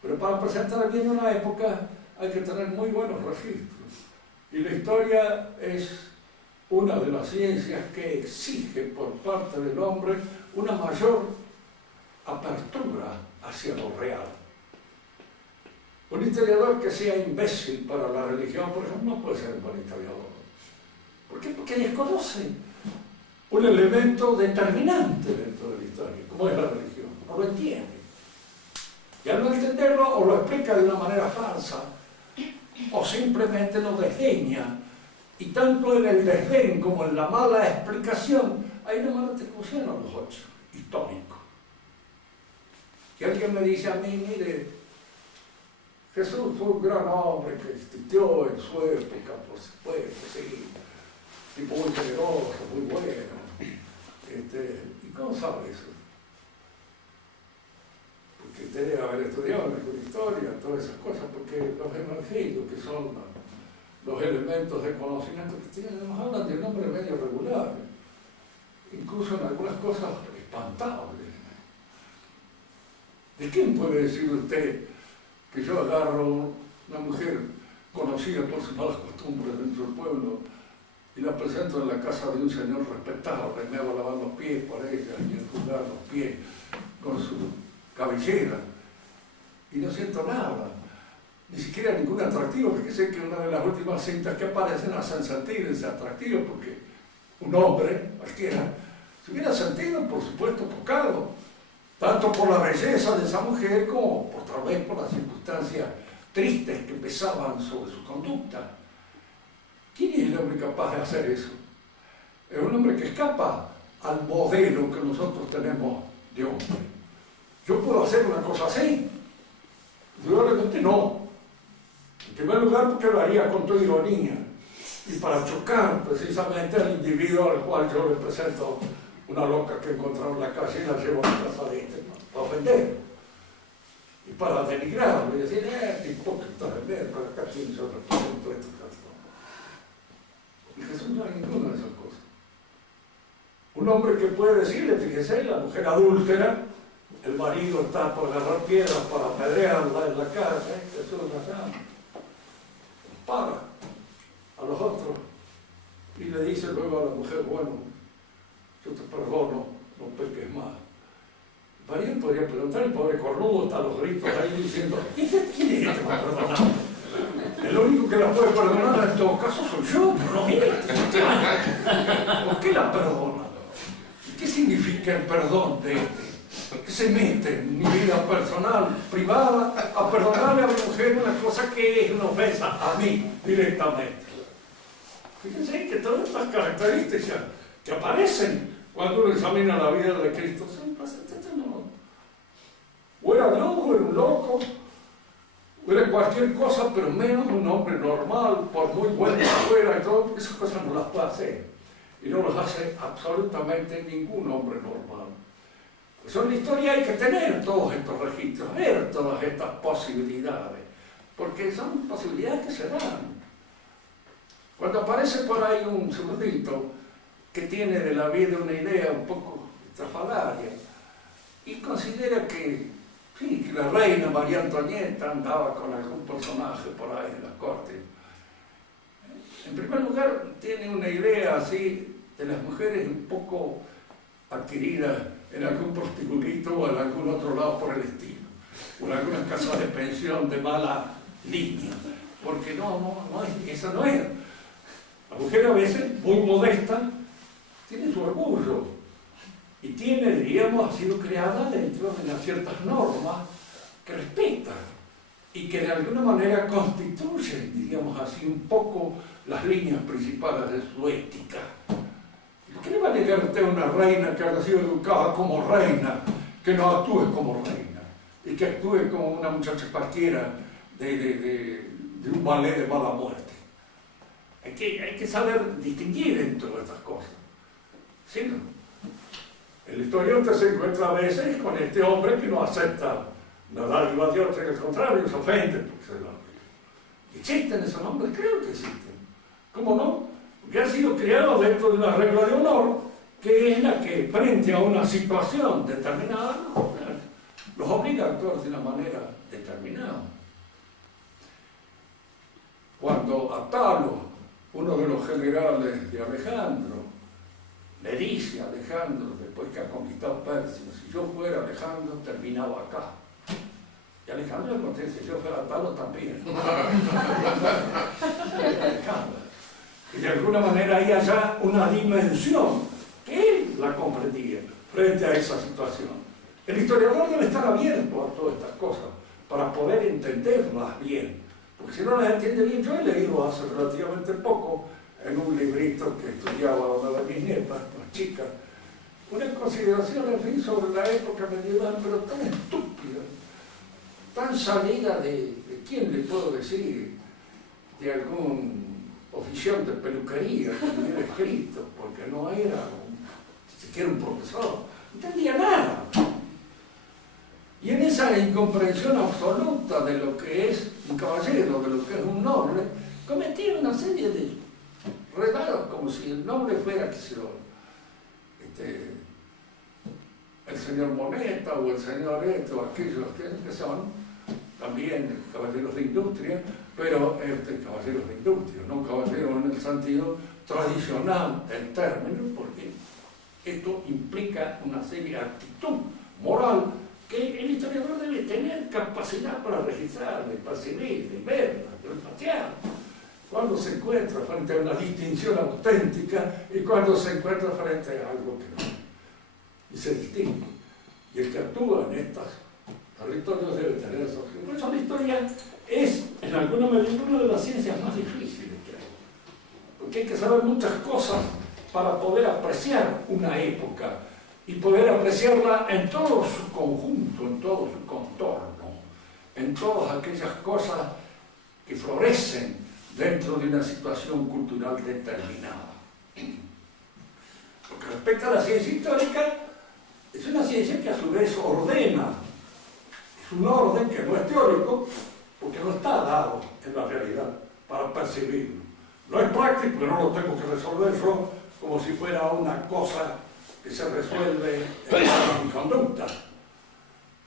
Pero para presentar bien una época hay que tener muy buenos registros. Y la historia es una de las ciencias que exige por parte del hombre una mayor apertura hacia lo real. Un historiador que sea imbécil para la religión, por ejemplo, no puede ser un buen historiador. ¿Por qué? Porque desconoce un elemento determinante dentro de la historia, como es la religión. No lo entiende. Y al no entenderlo, o lo explica de una manera falsa, o simplemente lo desdeña. Y tanto en el desdén como en la mala explicación, hay una mala atribución a los hechos históricos. Que alguien me dice a mí, mire, Jesús fue un gran hombre que existió en su época, por supuesto, sí, tipo muy generoso, muy bueno. ¿Y cómo sabe eso? Porque usted debe haber estudiado en alguna historia, todas esas cosas, porque los evangelios, que son los elementos de conocimiento que tienen, nos hablan de nombres medio regulares, incluso en algunas cosas espantables. ¿De quién puede decir usted que yo agarro una mujer conocida por sus malas costumbres dentro del pueblo y la presento en la casa de un señor respetable, me hago lavar los pies por ella y enjugar los pies con su cabellera y no siento nada, ni siquiera ningún atractivo, porque sé que una de las últimas cintas que aparecen hacen sentir ese atractivo, porque un hombre, cualquiera, se hubiera sentido, por supuesto, tocado, tanto por la belleza de esa mujer como tal vez por las circunstancias tristes que pesaban sobre su conducta. ¿Quién es el hombre capaz de hacer eso? Es un hombre que escapa al modelo que nosotros tenemos de hombre. ¿Yo puedo hacer una cosa así? Indudablemente no. En primer lugar, porque lo haría con toda ironía y para chocar precisamente al individuo al cual yo le presento una loca que he encontrado en la calle y la llevo a la casa de para ofender y para denigrarlo y decir, hipócrita de ver, para acá tienes yo represento esto. Y Jesús no hay ninguna de esas cosas. Un hombre que puede decirle, fíjese, la mujer adúltera, el marido está por agarrar piedras para apedrearla en la casa, Jesús la llama, para a los otros y le dice luego a la mujer, bueno, yo te perdono, no peques más. El marido podría preguntar, el pobre cornudo está a los gritos ahí diciendo, ¿quién es este para perdonar? El único que la puede perdonar en todo caso soy yo, pero no mire. ¿Por qué la perdona? ¿Qué significa que el perdón de este, que se mete en mi vida personal, privada, a perdonarle a mi mujer una cosa que es una ofensa a mí directamente. Fíjense que todas estas características que aparecen cuando uno examina la vida de Cristo son bastante no. O era Dios, o era un loco, o era cualquier cosa, pero menos un hombre normal, por muy bueno que fuera y todo, esas cosas no las puede hacer. Y no las hace absolutamente ningún hombre normal. Pues en la historia hay que tener todos estos registros, ver todas estas posibilidades, porque son posibilidades que se dan. Cuando aparece por ahí un súbdito que tiene de la vida una idea un poco estrafalaria y considera que, sí, que la reina María Antonieta andaba con algún personaje por ahí en la corte. En primer lugar, tiene una idea así de las mujeres un poco adquiridas en algún prostíbulo o en algún otro lado por el estilo, o en algunas casas de pensión de mala línea, porque eso no es. La mujer a veces, muy modesta, tiene su orgullo y tiene, diríamos, ha sido creada dentro de unas ciertas normas que respeta y que de alguna manera constituyen, diríamos así, un poco las líneas principales de su ética. ¿Qué le va a negar usted a una reina que haya sido educada como reina, que no actúe como reina y que actúe como una muchacha cualquiera de un ballet de mala muerte? Hay que saber distinguir en todas estas cosas. ¿Sí? En la historia usted se encuentra a veces con este hombre que no acepta la dádiva de Dios, al contrario, se ofende porque se lo ¿existen esos hombres? Creo que existen. ¿Cómo no? Porque han sido creados dentro de una regla de honor que es la que, frente a una situación determinada, los obliga a actuar de una manera determinada. Cuando Atalo, uno de los generales de Alejandro, le dice a Alejandro, después que ha conquistado Persia, si yo fuera Alejandro, terminaba acá. Y Alejandro le contesta, si yo fuera Atalo también. Y de alguna manera hay allá una dimensión que él la comprendía frente a esa situación. El historiador debe estar abierto a todas estas cosas para poder entenderlas bien. Porque si no las entiende bien, yo he leído hace relativamente poco en un librito que estudiaba una de mis nietas, más chicas, unas consideraciones sobre la época medieval, pero tan estúpida, tan salida de ¿quién le puedo decir? De algún oficial de peluquería que me hubiera escrito, porque no era ni siquiera un profesor, no entendía nada. Y en esa incomprensión absoluta de lo que es un caballero, de lo que es un noble, cometía una serie de regalos, como si el noble fuera, qué sé yo, el señor Moneta o el señor o aquellos que son también caballeros de industria, pero caballeros de industria, no caballeros en el sentido tradicional del término, porque esto implica una serie de actitud moral que el historiador debe tener capacidad para registrar, de percibir, de ver, de olfatear, cuando se encuentra frente a una distinción auténtica y cuando se encuentra frente a algo que no. Y se distingue. Y el que actúa en estos territorios debe tener eso. Por eso la historia es, en alguna medida, una de las ciencias más difíciles que hay. Porque hay que saber muchas cosas para poder apreciar una época y poder apreciarla en todo su conjunto, en todo su contorno, en todas aquellas cosas que florecen dentro de una situación cultural determinada. Lo que respecta a la ciencia histórica, es una ciencia que a su vez ordena. Es un orden que no es teórico, porque no está dado en la realidad para percibirlo. No es práctico, porque no lo tengo que resolver yo como si fuera una cosa que se resuelve en mi conducta.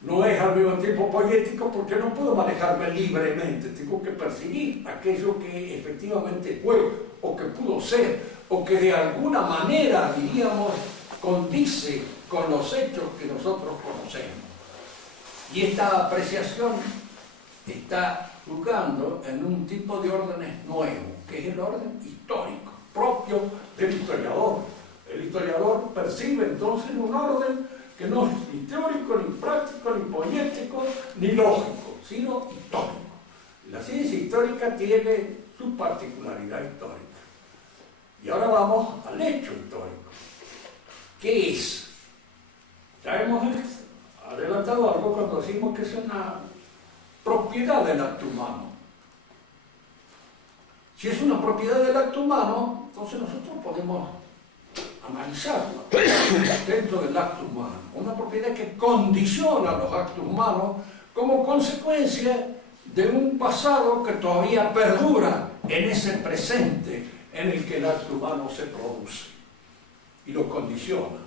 No es al mismo tiempo poético porque no puedo manejarme libremente, tengo que percibir aquello que efectivamente fue, o que pudo ser, o que de alguna manera, diríamos, condice con los hechos que nosotros conocemos. Y esta apreciación está jugando en un tipo de órdenes nuevo, que es el orden histórico, propio del historiador. El historiador percibe entonces un orden que no es ni teórico, ni práctico, ni poético, ni lógico, sino histórico. La ciencia histórica tiene su particularidad histórica. Y ahora vamos al hecho histórico. ¿Qué es? Ya hemos adelantado algo cuando decimos que es una propiedad del acto humano. Si es una propiedad del acto humano, entonces nosotros podemos analizarla dentro del acto humano. Una propiedad que condiciona los actos humanos como consecuencia de un pasado que todavía perdura en ese presente en el que el acto humano se produce y lo condiciona.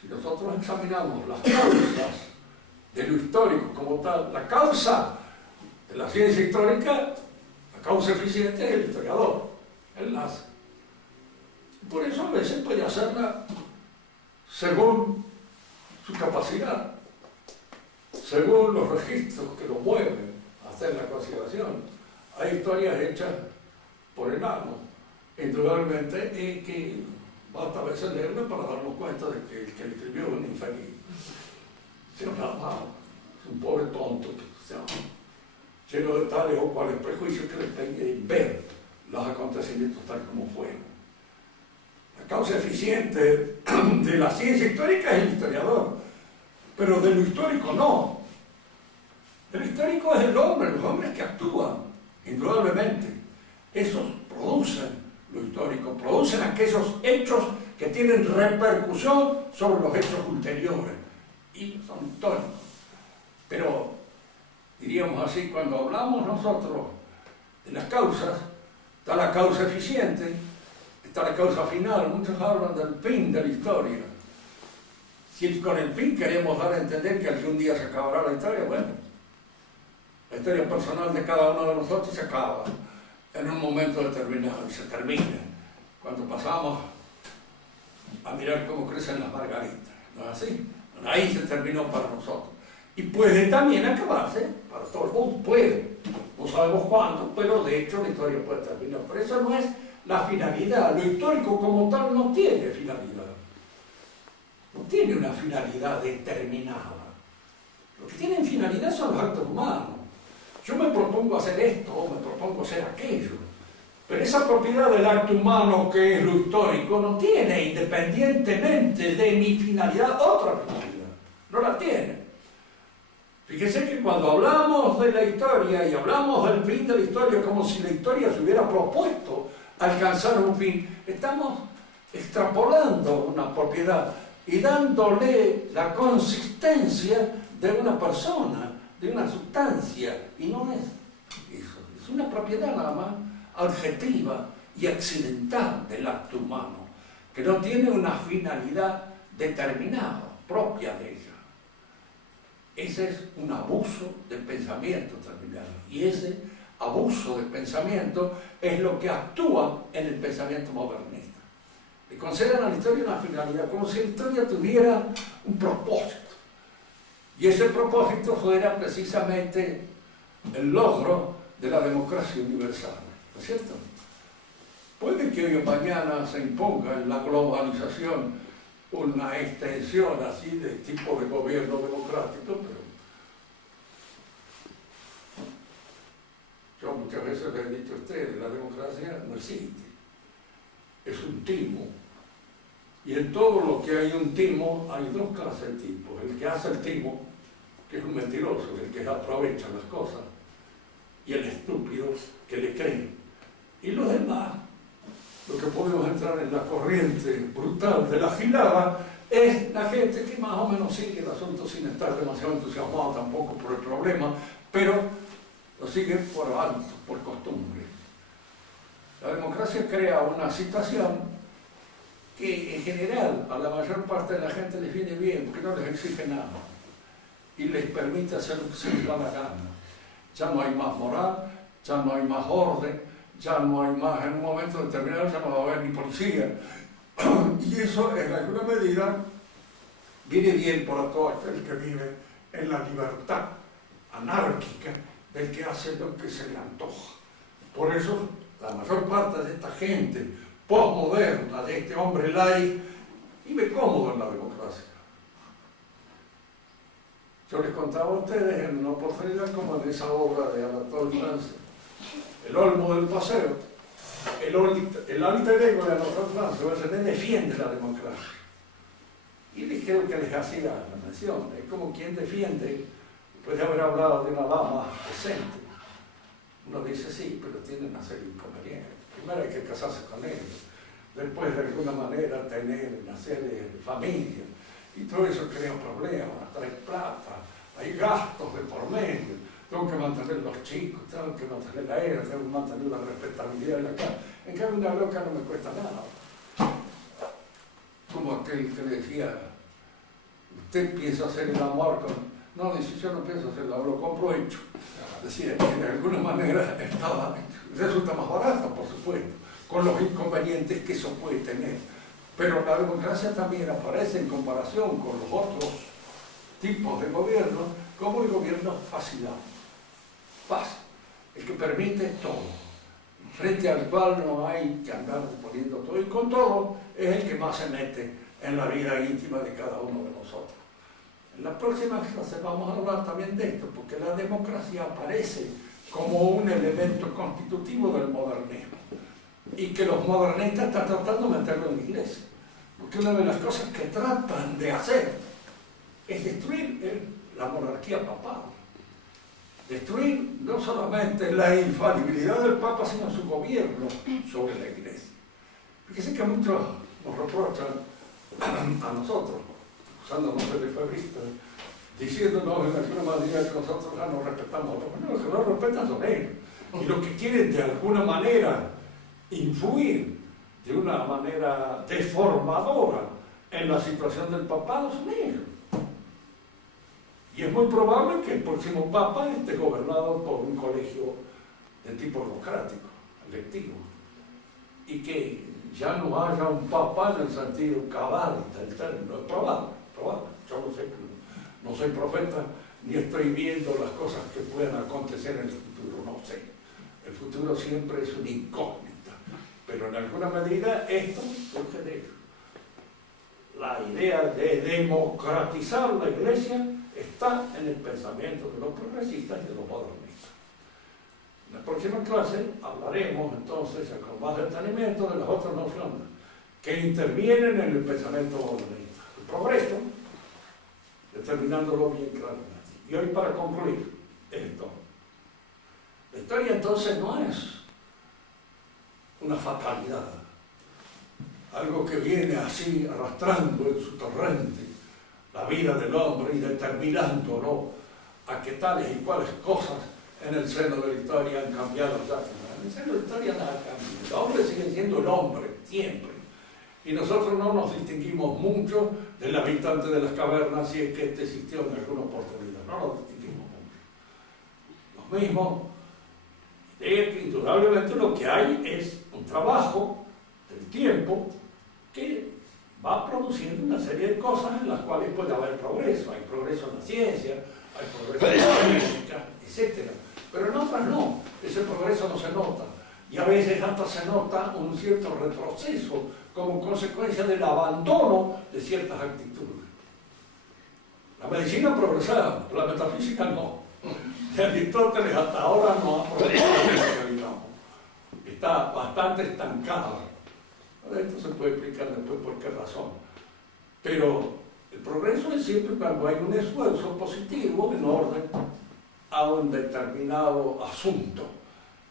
Si nosotros examinamos las causas de lo histórico como tal, la causa de la ciencia histórica, la causa eficiente es el historiador, él la hace. Por eso a veces puede hacerla según su capacidad, según los registros que lo mueven a hacer la consideración. Hay historias hechas por enanos, indudablemente, y que basta a veces leerme para darnos cuenta de que el que le escribió es un infeliz. Es un pobre tonto, lleno de tales o cuales prejuicios que le impiden ver los acontecimientos tal como fueron. La causa eficiente de la ciencia histórica es el historiador, pero de lo histórico no. El histórico es el hombre, los hombres que actúan, indudablemente. Esos producen lo histórico, producen aquellos hechos que tienen repercusión sobre los hechos ulteriores y son históricos. Pero, diríamos así, cuando hablamos nosotros de las causas, está la causa eficiente, está la causa final. Muchos hablan del fin de la historia. Si con el fin queremos dar a entender que algún día se acabará la historia, bueno, la historia personal de cada uno de nosotros se acaba en un momento determinado y se termina cuando pasamos a mirar cómo crecen las margaritas, ¿no es así? Bueno, ahí se terminó para nosotros. Y puede también acabarse para todo el mundo, puede. No sabemos cuándo, pero de hecho la historia puede terminar. Pero eso no es la finalidad. Lo histórico como tal no tiene finalidad. No tiene una finalidad determinada. Lo que tienen finalidad son los actos humanos. Yo me propongo hacer esto o me propongo hacer aquello. Pero esa propiedad del acto humano que es lo histórico no tiene, independientemente de mi finalidad, otra finalidad. No la tiene. Fíjese que cuando hablamos de la historia y hablamos del fin de la historia como si la historia se hubiera propuesto alcanzar un fin, estamos extrapolando una propiedad y dándole la consistencia de una persona, de una sustancia, y no es eso, es una propiedad nada más adjetiva y accidental del acto humano, que no tiene una finalidad determinada, propia de ella. Ese es un abuso del pensamiento terminado, y ese abuso del pensamiento es lo que actúa en el pensamiento modernista. Le conceden a la historia una finalidad, como si la historia tuviera un propósito. Y ese propósito fuera precisamente el logro de la democracia universal, ¿no es cierto? Puede que hoy o mañana se imponga en la globalización una extensión así de tipo de gobierno democrático, pero yo muchas veces le he dicho a ustedes, la democracia no existe, es un timo. Y en todo lo que hay un timo, hay dos clases de tipos. El que hace el timo, que es un mentiroso, el que aprovecha las cosas, y el estúpido que le cree. Y los demás, lo que podemos entrar en la corriente brutal de la gilada, es la gente que más o menos sigue el asunto sin estar demasiado entusiasmado tampoco por el problema, pero lo sigue por hábito, por costumbre. La democracia crea una situación que en general a la mayor parte de la gente les viene bien, porque no les exige nada y les permite hacer lo que se les da la gana. Ya no hay más moral, ya no hay más orden, ya no hay más, en un momento determinado ya no va a haber ni policía. Y eso en alguna medida viene bien para todo aquel que vive en la libertad anárquica del que hace lo que se le antoja. Por eso la mayor parte de esta gente postmoderna de este hombre laic y me cómodo en la democracia. Yo les contaba a ustedes en una oportunidad como en esa obra de Anatole France, El Olmo del Paseo, el alter ego de Anatole France, Bergenet, defiende la democracia. Y les creo que les hacía la mención, es como quien defiende, después de haber hablado de una dama decente. Uno dice sí, pero tiene una serie de inconvenientes. Primero hay que casarse con ellos, después de alguna manera tener una serie de familias, y todo eso crea problemas, trae plata, hay gastos de por medio, tengo que mantener los chicos, tengo que mantener la era, tengo que mantener la respetabilidad de la casa. En cambio una loca no me cuesta nada. Como aquel que decía, usted piensa hacer el amor con... No, dice, yo no pienso hacer el amor, lo compro hecho. Decía que de alguna manera resulta más barato, por supuesto, con los inconvenientes que eso puede tener. Pero la democracia también aparece en comparación con los otros tipos de gobierno como el gobierno facilitado. Paz, el que permite todo, frente al cual no hay que andar poniendo todo, y con todo es el que más se mete en la vida íntima de cada uno de nosotros. En la próxima clase vamos a hablar también de esto, porque la democracia aparece como un elemento constitutivo del modernismo, y que los modernistas están tratando de meterlo en la iglesia, porque una de las cosas que tratan de hacer es destruir la monarquía papal, destruir no solamente la infalibilidad del Papa, sino su gobierno sobre la iglesia. Fíjense que muchos nos reprochan a nosotros, usándonos de lefebristas, diciéndonos en alguna manera que nosotros ya no respetamos a los que no respetan son ellos, y los que quieren de alguna manera influir de una manera deformadora en la situación del papado son ellos. Y es muy probable que el próximo papa esté gobernado por un colegio de tipo democrático, electivo, y que ya no haya un papa en el sentido cabal del término. Es probable. Yo no soy profeta, ni estoy viendo las cosas que puedan acontecer en el futuro, no sé. El futuro siempre es una incógnita, pero en alguna medida esto surge de ello. La idea de democratizar la iglesia está en el pensamiento de los progresistas y de los modernistas. En la próxima clase hablaremos entonces con más detenimiento de las otras nociones que intervienen en el pensamiento modernista. El progreso, determinándolo bien claramente. Y hoy, para concluir esto, la historia entonces no es una fatalidad, algo que viene así arrastrando en su torrente la vida del hombre y determinándolo a que tales y cuales cosas en el seno de la historia han cambiado ya. En el seno de la historia nada cambia. El hombre sigue siendo el hombre, siempre. Y nosotros no nos distinguimos mucho del habitante de las cavernas, si es que este existió en alguna oportunidad. No nos distinguimos mucho. Lo mismo, de que indudablemente lo que hay es un trabajo del tiempo que va produciendo una serie de cosas en las cuales puede haber progreso. Hay progreso en la ciencia, hay progreso en la política, etc. Pero en otras no, ese progreso no se nota. Y a veces hasta se nota un cierto retroceso como consecuencia del abandono de ciertas actitudes. La medicina ha progresado, la metafísica no. Aristóteles hasta ahora no ha progresado, digamos. Está bastante estancado. Esto se puede explicar después por qué razón. Pero el progreso es siempre cuando hay un esfuerzo positivo en orden a un determinado asunto,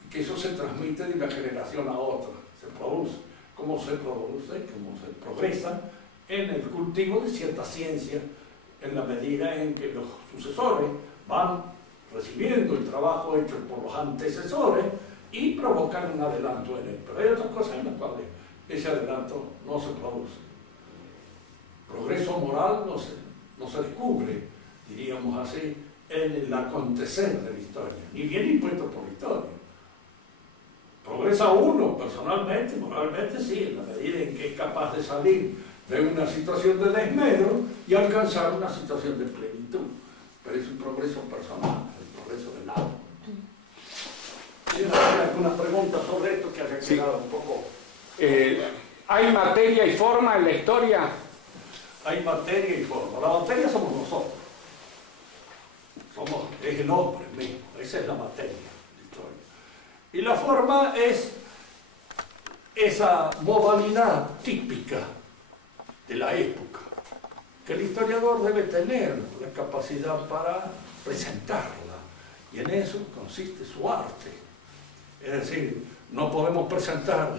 y que eso se transmite de una generación a otra, se produce. Cómo se produce, cómo se progresa en el cultivo de cierta ciencia, en la medida en que los sucesores van recibiendo el trabajo hecho por los antecesores y provocan un adelanto en él. Pero hay otras cosas en las cuales ese adelanto no se produce. Progreso moral no se descubre, diríamos así, en el acontecer de la historia, ni bien impuesto por la historia. Progresa uno personalmente, moralmente, sí, en la medida en que es capaz de salir de una situación de desmedro y alcanzar una situación de plenitud. Pero es un progreso personal, el progreso del alma. ¿Tienen alguna pregunta sobre esto que haya quedado un poco ¿Hay materia y forma en la historia? Hay materia y forma. La materia somos nosotros. Es el hombre mismo. Esa es la materia de la historia. Y la forma es esa modalidad típica de la época, que el historiador debe tener la capacidad para presentarla. Y en eso consiste su arte. Es decir, no podemos presentar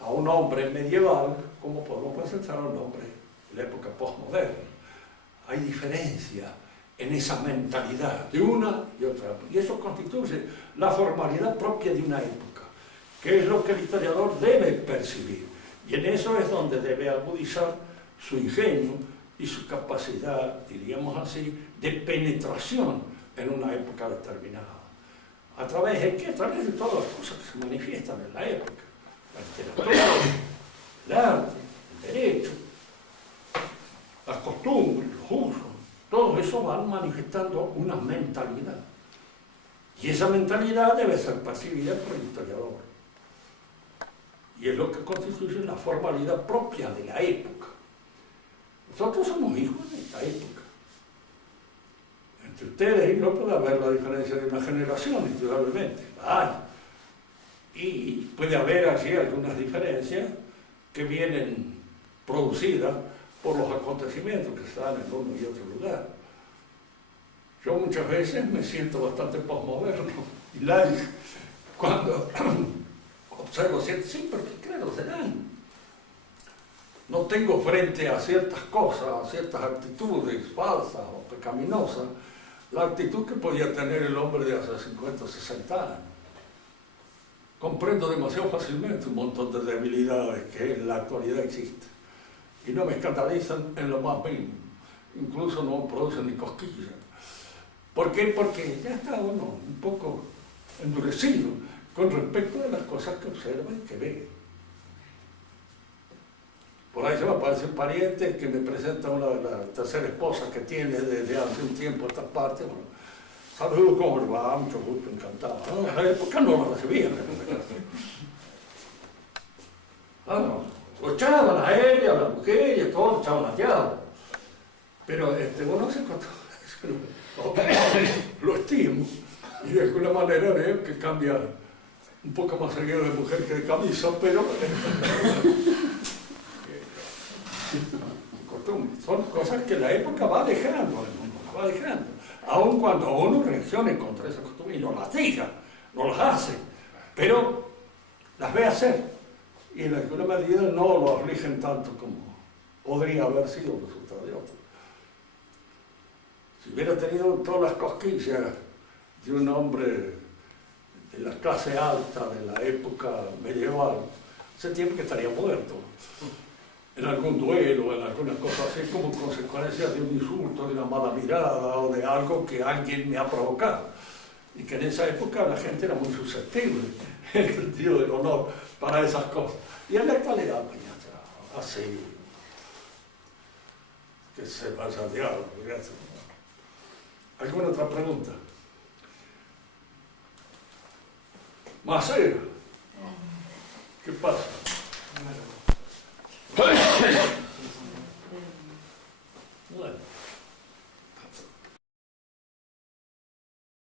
a un hombre medieval como podemos presentar a un hombre de la época postmoderna. Hay diferencia en esa mentalidad de una y otra. Y eso constituye la formalidad propia de una época, que es lo que el historiador debe percibir. Y en eso es donde debe agudizar su ingenio y su capacidad, diríamos así, de penetración en una época determinada. ¿A través de qué? A través de todas las cosas que se manifiestan en la época. La literatura, el arte, el derecho, las costumbres, los usos. Todo eso van manifestando una mentalidad. Y esa mentalidad debe ser percibida por el historiador. Y es lo que constituye la formalidad propia de la época. Nosotros somos hijos de esta época. Entre ustedes y yo puede haber la diferencia de una generación, indudablemente. Y puede haber allí algunas diferencias que vienen producidas por los acontecimientos que se dan en uno y otro lugar. Yo muchas veces me siento bastante postmoderno y laico cuando observo ciertas... Sí, porque claro, se dan. No tengo frente a ciertas cosas, a ciertas actitudes falsas o pecaminosas, la actitud que podía tener el hombre de hace 50 o 60 años. Comprendo demasiado fácilmente un montón de debilidades que en la actualidad existen. Y no me escandalizan en lo más mínimo. Incluso no producen ni cosquillas. ¿Por qué? Porque ya está uno un poco endurecido con respecto a las cosas que observa y que ve. Por ahí se me aparece un pariente que me presenta una de las terceras esposas que tiene desde hace un tiempo a esta parte. Bueno, saludos, ¿cómo le va? Mucho gusto, encantado. En la época no lo recibían. No. Lo echaban a ella, a la mujer y a todos, echaban a diablo. Pero uno se encontró, lo estimo, y de alguna manera veo que cambia un poco más seguido de mujer que de camisa, pero son cosas que la época va dejando, va dejando. Aun cuando uno reaccione contra esas costumbres y no las diga, no las hace, pero las ve hacer. Y en alguna medida no lo afligen tanto como podría haber sido el resultado de otro. Si hubiera tenido todas las cosquillas de un hombre de la clase alta de la época medieval, hace tiempo que estaría muerto. En algún duelo, en alguna cosa así, como consecuencia de un insulto, de una mala mirada o de algo que alguien me ha provocado. Y que en esa época la gente era muy susceptible, en el sentido del honor, para esas cosas. Y en la actualidad, pues ya está, así, que se vaya al diablo. ¿Alguna otra pregunta? Macero, ¿qué pasa?